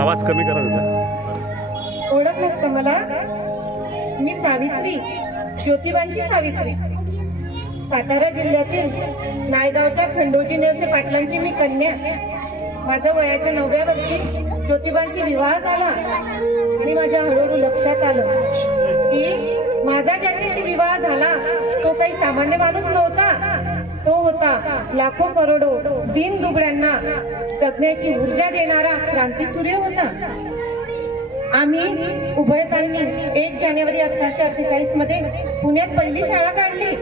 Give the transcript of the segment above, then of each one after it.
आवाज कमी करा तुझा. ओळखलंस का मला? मी सावित्री, ज्योतिबांची सावित्री. सातारा जिल्ह्यातील नायगावच्या खंडोजी नेवसे पाटलांची मी कन्या. माझं वयाच्या 9व्या वर्षी ज्योतिबांशी विवाह झाला आणि माझ्या हळूहळू लक्षात आलं की माझा ज्याच्याशी विवाह झाला तो काही सामान्य माणूस नव्हता. तो होता लाखो करोडो दीन दुबळ्यांना जगण्याची ऊर्जा देणारा क्रांतीसूर्य होता. आम्ही उभयतांनी 1 जानेवारी 1848 मध्ये पुण्यात पहिली शाळा काढली.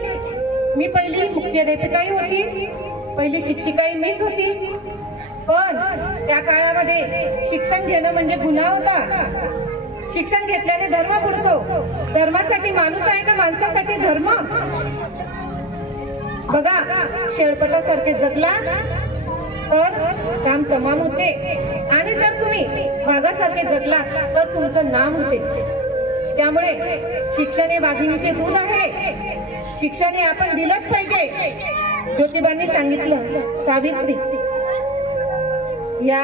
मी पहिली मुख्याध्यापिकाही होती, पहिली शिक्षिकाही मीच होती. पण त्या काळामध्ये शिक्षण घेणं म्हणजे गुन्हा होता. शिक्षण घेतल्याने धर्म बुडतो. धर्मासाठी माणूस आहे का माणसासाठी धर्म? बघा, शेळपटासारखे जगला तर काम तमाम होते आणि जर तुम्ही वाघासारखे जगला तर तुमचं नाम होते. त्यामुळे शिक्षण हे वाघिणीचे दूध आहे. शिक्षण हे आपण दिलंच पाहिजे. ज्योतिबांनी सांगितलं, सावित्री, या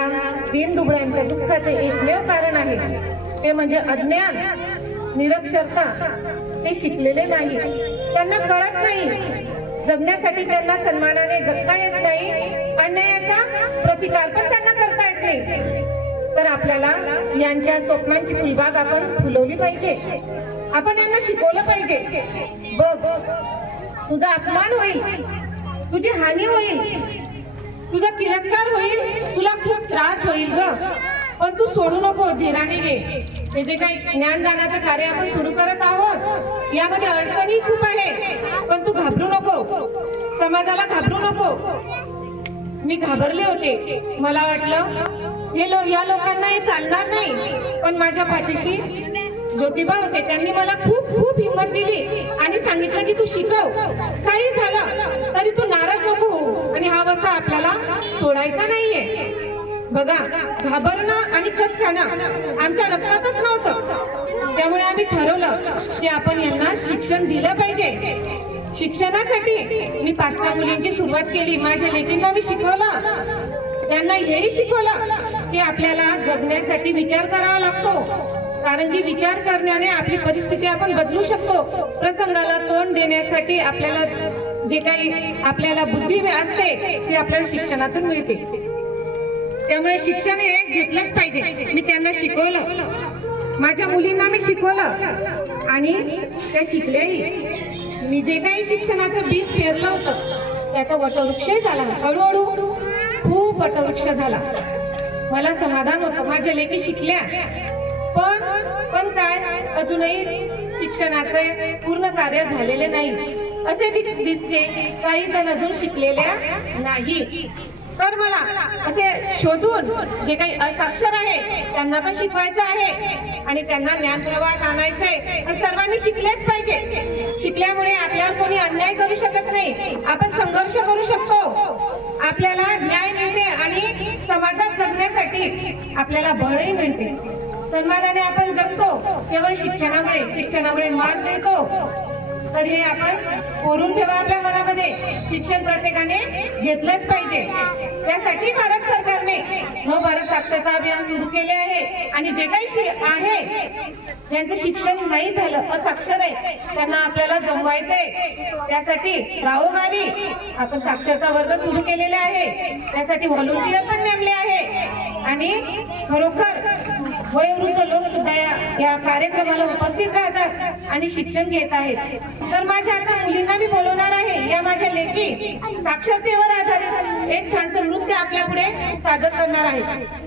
दीनदुबळ्यांच्या दुःखाचे एकमेव कारण आहे ते म्हणजे अज्ञान, निरक्षरता. ते शिकलेले नाही, त्यांना कळत नाही. जगण्यासाठी त्यांना सन्मानाने जगता येत नाही. अन्यायाचा प्रतिकार पण त्यांना करता येत नाही. तर आपल्याला यांच्या स्वप्नांची फुलबाग आपण फुलवली पाहिजे. आपण यांना शिकवलं पाहिजे. बघ, तुझा अपमान होईल, तुझी हानी होईल, तुझा तिरस्कार होईल, तुला खूप त्रास होईल ग. पण तू सोडू नको, धीराने घे. हे जे काही ज्ञानदानाचं कार्य आपण सुरू करत आहोत यामध्ये अडचणी खूप आहे, पण तू घाबरू नको, समाजाला घाबरू नको. मी घाबरले होते. मला वाटलं या लोकांना हे चालणार नाही, पण माझ्या पाठीशी ज्योतिबा होते. त्यांनी मला खूप खूप हिंमत दिली आणि सांगितलं की तू शिकव, काही झालं तरी तू नाराज नको हो. आणि हा वसा आपल्याला सोडायचा नाहीये. बघा, घाबरणं आणि कच खाणं आमच्या रक्तातच नव्हतं. त्यामुळे आम्ही ठरवलं की आपण यांना शिक्षण दिलं पाहिजे. शिक्षणासाठी मी 5-6 मुलींची सुरुवात केली. माझ्या लेकींना मी शिकवलं, त्यांना हेही शिकवलं की आपल्याला जगण्यासाठी विचार करावा लागतो. कारण की विचार करण्याने आपली परिस्थिती आपण बदलू शकतो. प्रसंगाला तोंड देण्यासाठी आपल्याला जे काही आपल्याला बुद्धी असते ते आपल्याला शिक्षणातून मिळते. त्यामुळे शिक्षण हे घेतलंच पाहिजे. मी त्यांना शिकवलं, माझ्या मुलींना मी शिकवलं आणि त्या शिकल्याही. मी जे काही शिक्षणाचं बीज पेरलं होतं त्याचा वटवृक्ष झाला. हळूहळू खूप वटवृक्ष झाला. मला समाधान होतं. माझ्या लेकी शिकल्या, पण काय, अजूनही शिक्षणाचे पूर्ण कार्य झालेले नाही असे दिसते. काही जण अजून शिकलेल्या नाही. तर मला असे शोधून जे काही असाक्षर आहे त्यांना पण शिकवायचं आहे आणि त्यांना ज्ञान प्रवाहात आणायचंय. सर्वांनी शिकलेच पाहिजे. शिकल्यामुळे आपल्यावर कोणी अन्याय करू शकत नाही. आपण संघर्ष करू शकतो. आपल्याला न्याय मिळते आणि समाजात जगण्यासाठी आपल्याला बळही मिळते. सन्मानाने आपण जगतो केवळ शिक्षणामुळे मान मिळतो. तर हे आपण कोरून ठेवा आपल्या मनामध्ये. शिक्षण प्रत्येकाने घेतलंच पाहिजे. त्यासाठी भारत सरकारने भारत साक्षरता अभियान सुरू केले आहे आणि जे काही आहे ज्यांचं शिक्षण नाही झालं, असाक्षर आहे, त्यांना आपल्याला जमवायचंय. त्यासाठी गावोगावी आपण साक्षरता वर्ग सुरू केलेले आहे. त्यासाठी व्हॉलंटियर पण नेमले आहे आणि खरोखर वयोवृद्ध लोक सुद्धा या कार्यक्रमाला उपस्थित राहतात आणि शिक्षण घेत आहेत. तर माझ्या आता मुलींना मी बोलवणार आहे. या माझ्या लेकी साक्षरतेवर आधारित एक छानसं नृत्य आपल्या पुढे सादर करणार आहेत.